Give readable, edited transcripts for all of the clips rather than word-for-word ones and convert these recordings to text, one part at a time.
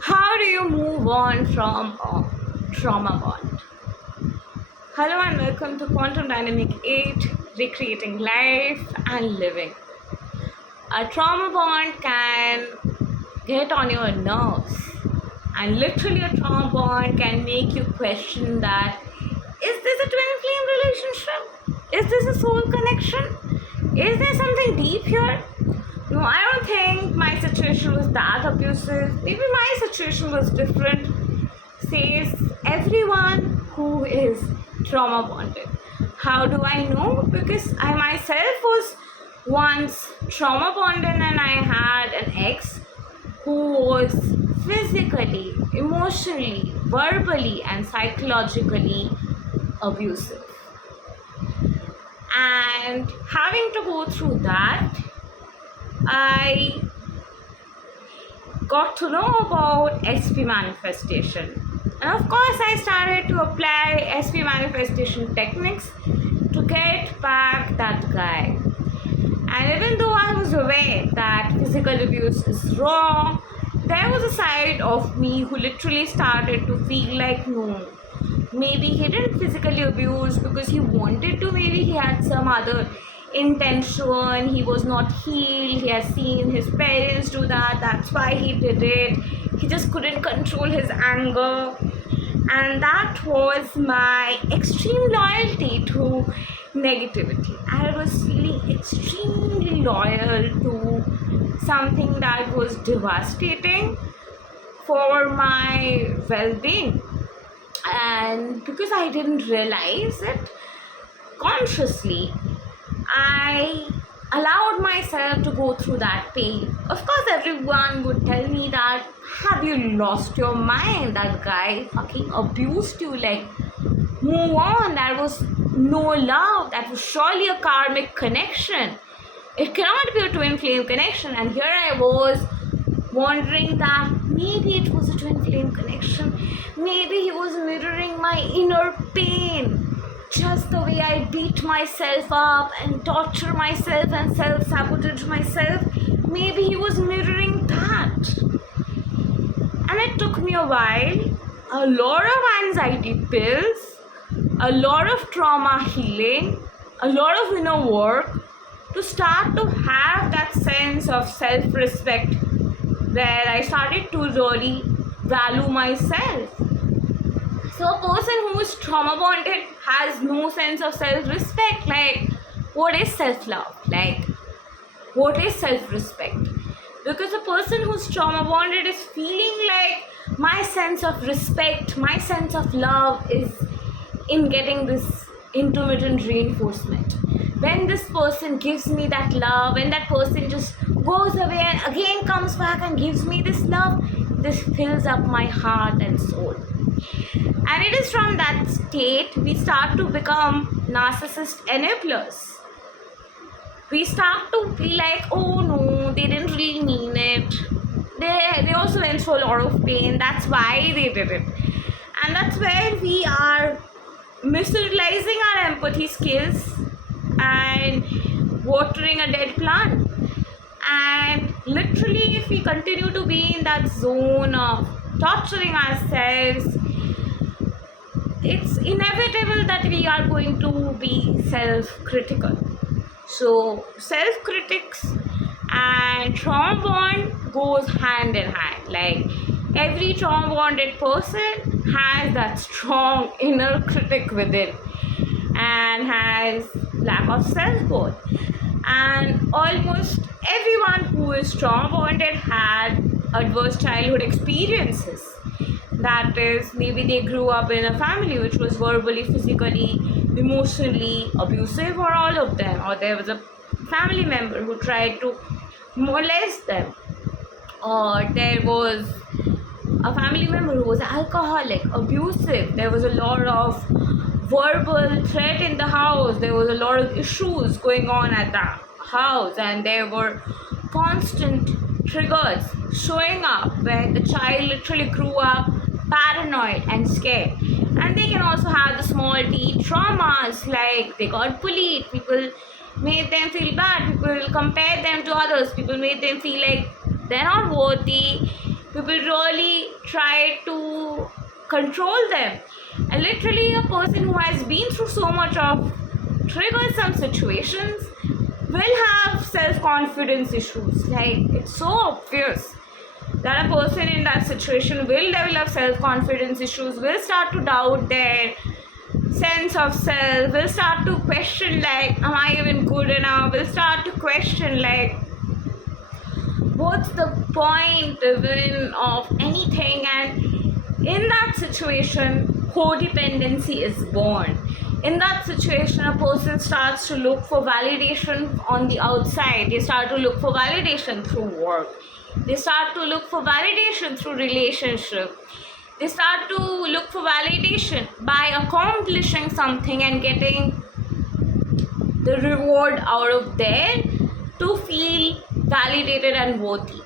How do you move on from a trauma bond? Hello and welcome to Quantum Dynamic 8, Recreating Life and Living. A trauma bond can get on your nerves, and literally a trauma bond can make you question that, is this a twin flame relationship? Is this a soul connection? Is there something deep here? No, I don't think my situation was that abusive. Maybe my situation was different, says everyone who is trauma bonded. How do I know? Because I myself was once trauma bonded and I had an ex who was physically, emotionally, verbally, and psychologically abusive. And having to go through that, I got to know about SP manifestation. And of course, I started to apply SP manifestation techniques to get back that guy. And even though I was aware that physical abuse is wrong, there was a side of me who literally started to feel like, no, maybe he didn't physically abuse because he wanted to, maybe he had some other intention, he was not healed, he has seen his parents do that, that's why he did it, he just couldn't control his anger. And that was my extreme loyalty to negativity. I was feeling extremely loyal to something that was devastating for my well-being. And because I didn't realize it consciously, I allowed myself to go through that pain. Of course, everyone would tell me that, have you lost your mind? That guy fucking abused you. Like, move on. That was no love. That was surely a karmic connection. It cannot be a twin flame connection. And here I was wondering that maybe it was a twin flame connection. Maybe he was mirroring my inner pain. Just the way I beat myself up and torture myself and self-sabotage myself, maybe he was mirroring that. And it took me a while, a lot of anxiety pills, a lot of trauma healing, a lot of inner work to start to have that sense of self-respect where I started to really value myself. So a person who is trauma bonded has no sense of self-respect. Like, what is self-love? Like, what is self-respect? Because a person who's trauma bonded is feeling like my sense of respect, my sense of love is in getting this intermittent reinforcement. When this person gives me that love, when that person just goes away and again comes back and gives me this love, this fills up my heart and soul. And it is from that state we start to become narcissist enablers. We start to feel like, oh no, they didn't really mean it. They also went through a lot of pain. That's why they did it. And that's where we are misutilizing our empathy skills and watering a dead plant. And literally, if we continue to be in that zone of torturing ourselves, it's inevitable that we are going to be self-critical. So self-critics and trauma bond goes hand in hand. Like, every trauma bonded person has that strong inner critic within and has lack of self-worth. And almost everyone who is trauma bonded had adverse childhood experiences. That is, maybe they grew up in a family which was verbally, physically, emotionally abusive, or all of them. Or there was a family member who tried to molest them. Or there was a family member who was alcoholic, abusive. There was a lot of verbal threat in the house. There was a lot of issues going on at the house. And there were constant triggers showing up where the child literally grew up paranoid and scared. And they can also have the small t traumas, like they got bullied, people made them feel bad, people compared them to others, people made them feel like they're not worthy, People really try to control them. And literally, a person who has been through so much of troublesome situations will have self-confidence issues. Like, it's so obvious that a person in that situation will develop self-confidence issues, will start to doubt their sense of self, will start to question, like, am I even good enough, will start to question, like, what's the point even of anything. And in that situation, codependency is born. In that situation, a person starts to look for validation on the outside. They start to look for validation through work. They start to look for validation through relationship. They start to look for validation by accomplishing something and getting the reward out of there to feel validated and worthy.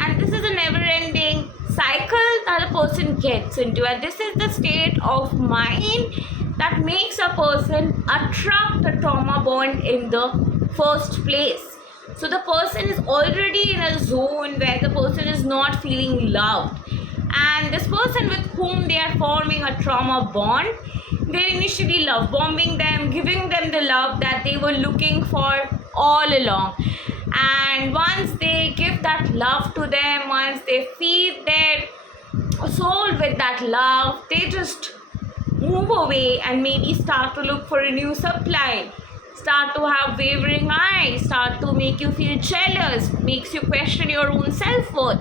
And this is a never-ending cycle that a person gets into, and this is the state of mind that makes a person attract a trauma bond in the first place. So the person is already in a zone where the person is not feeling loved, and this person with whom they are forming a trauma bond, they're initially love bombing them, giving them the love that they were looking for all along. And once they give that love to them, once they feed their soul with that love, they just move away and maybe start to look for a new supply, start to have wavering eyes, start to make you feel jealous, makes you question your own self-worth,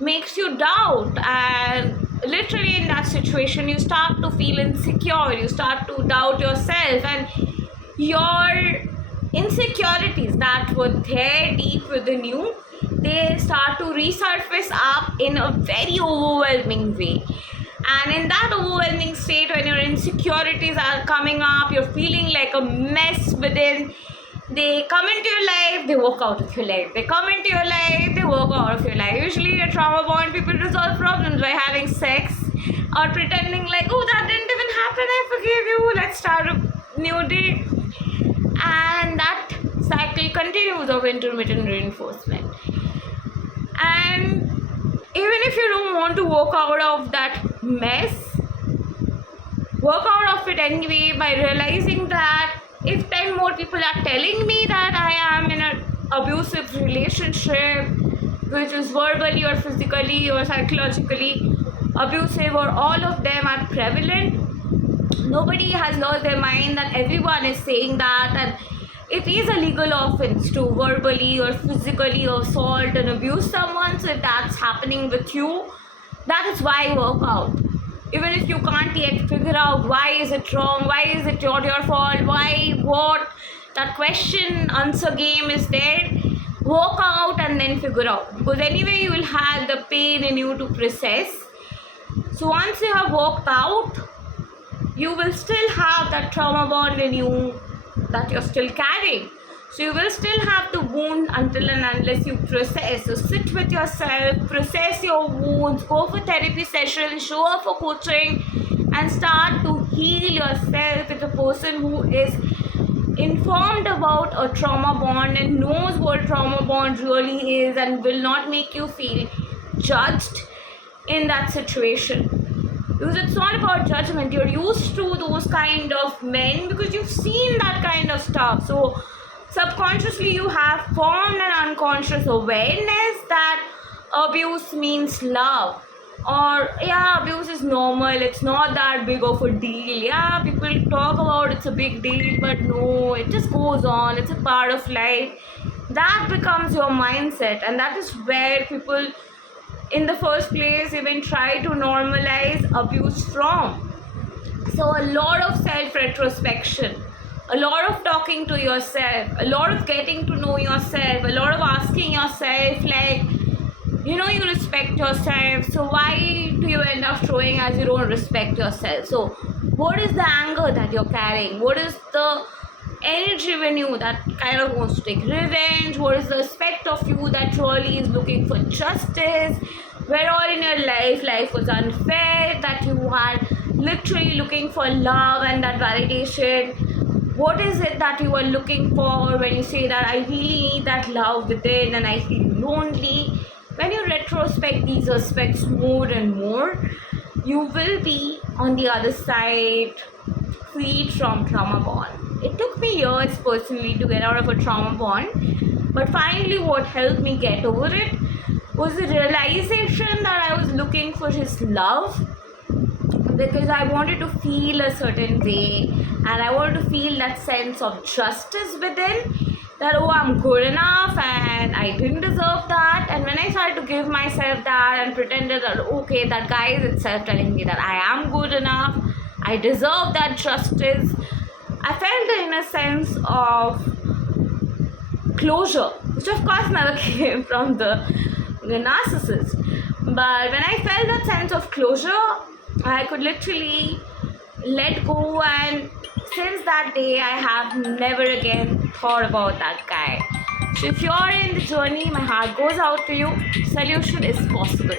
makes you doubt. And literally in that situation, you start to feel insecure, you start to doubt yourself, and your insecurities that were there deep within you, they start to resurface up in a very overwhelming way. And in that overwhelming state, when your insecurities are coming up, you're feeling like a mess within, they come into your life, they walk out of your life. They come into your life, they walk out of your life. Usually in a trauma bond, people resolve problems by having sex or pretending like, oh, that didn't even happen, I forgive you, let's start a new day. And that cycle continues of intermittent reinforcement. And even if you don't want to walk out of that mess, walk out of it anyway by realizing that if 10 more people are telling me that I am in an abusive relationship, which is verbally or physically or psychologically abusive, or all of them are prevalent, nobody has lost their mind that everyone is saying that, and it is a legal offense to verbally or physically assault and abuse someone. So if that's happening with you, that is why work out. Even if you can't yet figure out why is it wrong, why is it not your fault, why, what, that question answer game is there, work out and then figure out. Because anyway, you will have the pain in you to process. So once you have worked out, you will still have that trauma bond in you that you're still carrying. So you will still have the wound until and unless you process. So sit with yourself, process your wounds, go for therapy sessions, show up for coaching, and start to heal yourself with a person who is informed about a trauma bond and knows what trauma bond really is, and will not make you feel judged in that situation. Because it's not about judgment. You're used to those kind of men because you've seen that kind of stuff. So subconsciously you have formed an unconscious awareness that abuse means love, or yeah, abuse is normal, it's not that big of a deal. Yeah, people talk about it's a big deal, but no, it just goes on, it's a part of life. That becomes your mindset, and that is where people in the first place even try to normalize abuse from. So a lot of self-retrospection, a lot of talking to yourself, a lot of getting to know yourself, a lot of asking yourself, like, you know, you respect yourself, so why do you end up showing as you don't respect yourself? So what is the anger that you're carrying? What is the energy in you that kind of wants to take revenge? What is the aspect of you that really is looking for justice? Where all in your life was unfair, that you are literally looking for love and that validation? What is it that you are looking for when you say that I really need that love within and I feel lonely? when you retrospect these aspects more and more, you will be on the other side, freed from trauma bond. It took me years personally to get out of a trauma bond, but finally what helped me get over it was the realization that I was looking for his love, because I wanted to feel a certain way and I wanted to feel that sense of justice within, that oh, I'm good enough and I didn't deserve that. And when I started to give myself that and pretended that okay, that guy is itself telling me that I am good enough, I deserve that justice, I felt the inner sense of closure, which of course never came from the narcissist. But when I felt that sense of closure, I could literally let go, and since that day I have never again thought about that guy. So if you're in the journey, my heart goes out to you. Solution is possible.